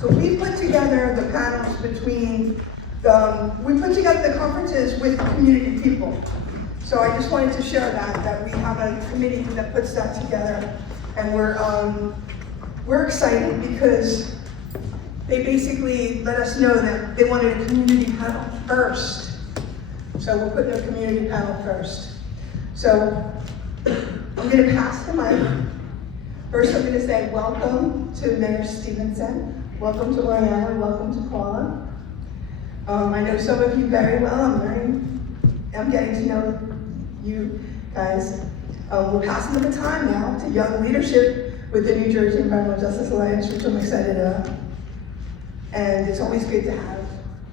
So we put together the panels between, we put together the conferences with community people. So I just wanted to share that we have a committee that puts that together. And we're excited because they basically let us know that they wanted a community panel first. So we're putting a community panel first. So I'm going to pass the mic. First, I'm going to say welcome to Mayor Stevenson. Welcome to Oriana. Welcome to Paula. I know some of you very well. I'm getting to know you guys. We're passing the baton now to young leadership with the New Jersey Environmental Justice Alliance, which I'm excited about. And it's always good to have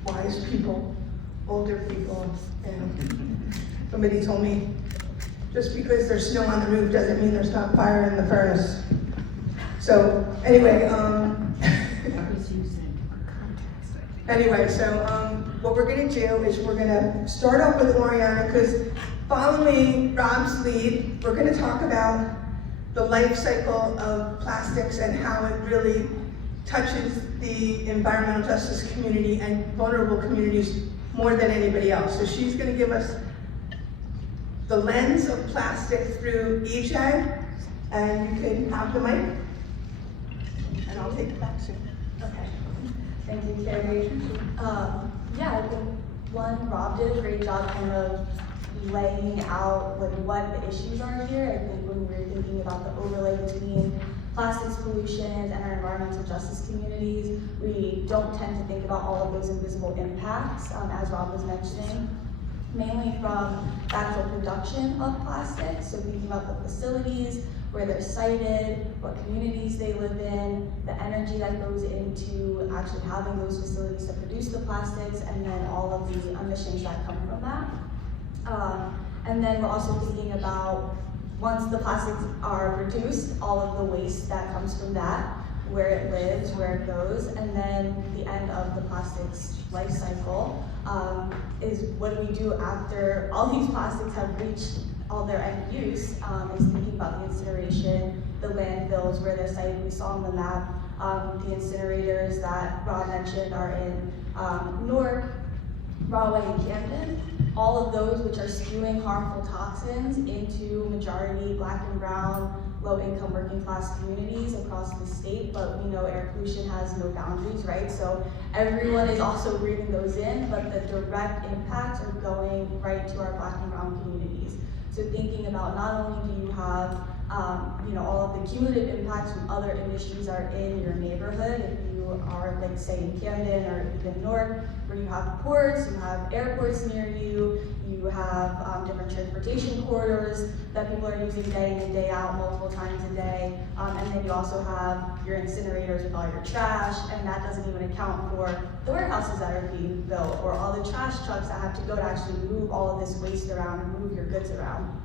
wise people, older people. And somebody told me, just because there's snow on the roof doesn't mean there's not fire in the furnace. So anyway, what we're going to do is we're going to start off with Oriana, because following Rob's lead, we're going to talk about the life cycle of plastics and how it really touches the environmental justice community and vulnerable communities more than anybody else. So she's going to give us the lens of plastic through EJ, and you can have the mic, and I'll take it back soon. Okay. Thank you, Carrie. Yeah, I think Rob did a great job kind of laying out like what the issues are here. I think when we're thinking about the overlay between plastics pollution and our environmental justice communities, we don't tend to think about all of those invisible impacts, as Rob was mentioning, mainly from the actual production of plastics. So thinking about the facilities, where they're sited, what communities they live in, the energy that goes into actually having those facilities to produce the plastics, and then all of the emissions that come from that. And then we're also thinking about, once the plastics are produced, all of the waste that comes from that, where it lives, where it goes, and then the end of the plastics life cycle is what do we do after all these plastics have reached all their end use, is thinking about the incineration, the landfills, where they're sited. We saw on the map, the incinerators that Rob mentioned are in Newark, Rahway, and Camden. All of those which are spewing harmful toxins into majority Black and brown, low-income working class communities across the state, but we know air pollution has no boundaries, right? So everyone is also breathing those in, but the direct impacts are going right to our Black and brown communities. So thinking about not only do you have all of the cumulative impacts from other industries are in your neighborhood, if you are, like, say, in Camden or even Newark, where you have ports, you have airports near you, you have different transportation corridors that people are using day in and day out, multiple times a day, and then you also have your incinerators with all your trash, and that doesn't even account for the warehouses that are being built, or all the trash trucks that have to go to actually move all of this waste around and move your goods around.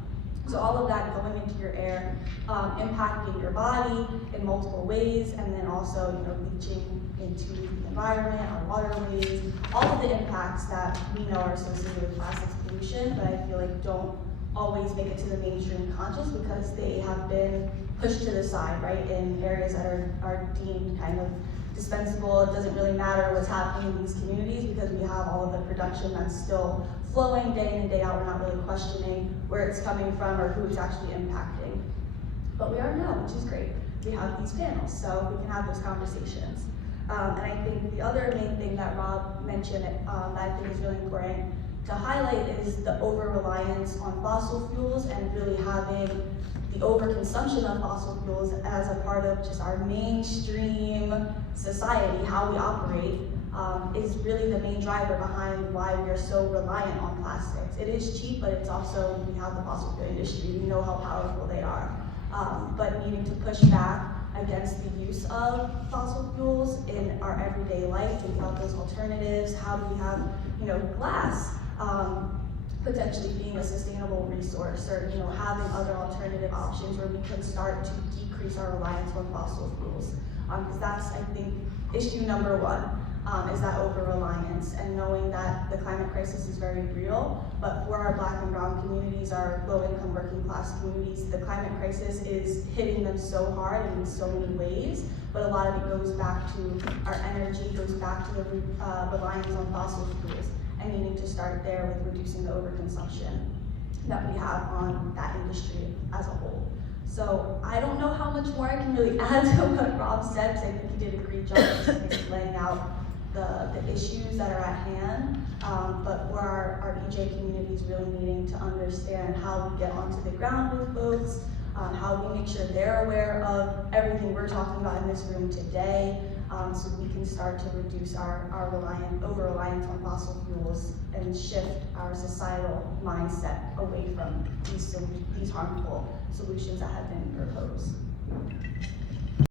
So all of that going into your air, impacting your body in multiple ways, and then also, leaching into the environment, our waterways, all of the impacts that we know are associated with plastics pollution, but I feel like don't always make it to the mainstream conscious because they have been pushed to the side, right, in areas that are deemed kind of dispensable. It doesn't really matter what's happening in these communities because we have all of the production that's still flowing day in and day out. We're not really questioning where it's coming from or who it's actually impacting. But we are now, which is great. We have these panels, so we can have those conversations. And I think the other main thing that Rob mentioned that I think is really important to highlight is the over-reliance on fossil fuels and really having the overconsumption of fossil fuels as a part of just our mainstream society, how we operate, is really the main driver behind why we are so reliant on plastics. It is cheap, but it's also, we have the fossil fuel industry, we know how powerful they are. But needing to push back against the use of fossil fuels in our everyday life, think about those alternatives, how do we have, glass potentially being a sustainable resource, or having other alternative options where we can start to decrease our reliance on fossil fuels. Because that's, I think, issue number one. is that over-reliance, and knowing that the climate crisis is very real, but for our Black and brown communities, our low-income working class communities, the climate crisis is hitting them so hard in so many ways, but a lot of it goes back to our energy, goes back to the reliance on fossil fuels, and needing to start there with reducing the overconsumption that we have on that industry as a whole. So I don't know how much more I can really add to what Rob said, because I think he did a great job of laying out the issues that are at hand, but for our EJ communities really needing to understand how we get onto the ground with folks, how we make sure they're aware of everything we're talking about in this room today, so we can start to reduce our over-reliance on fossil fuels and shift our societal mindset away from these harmful solutions that have been proposed.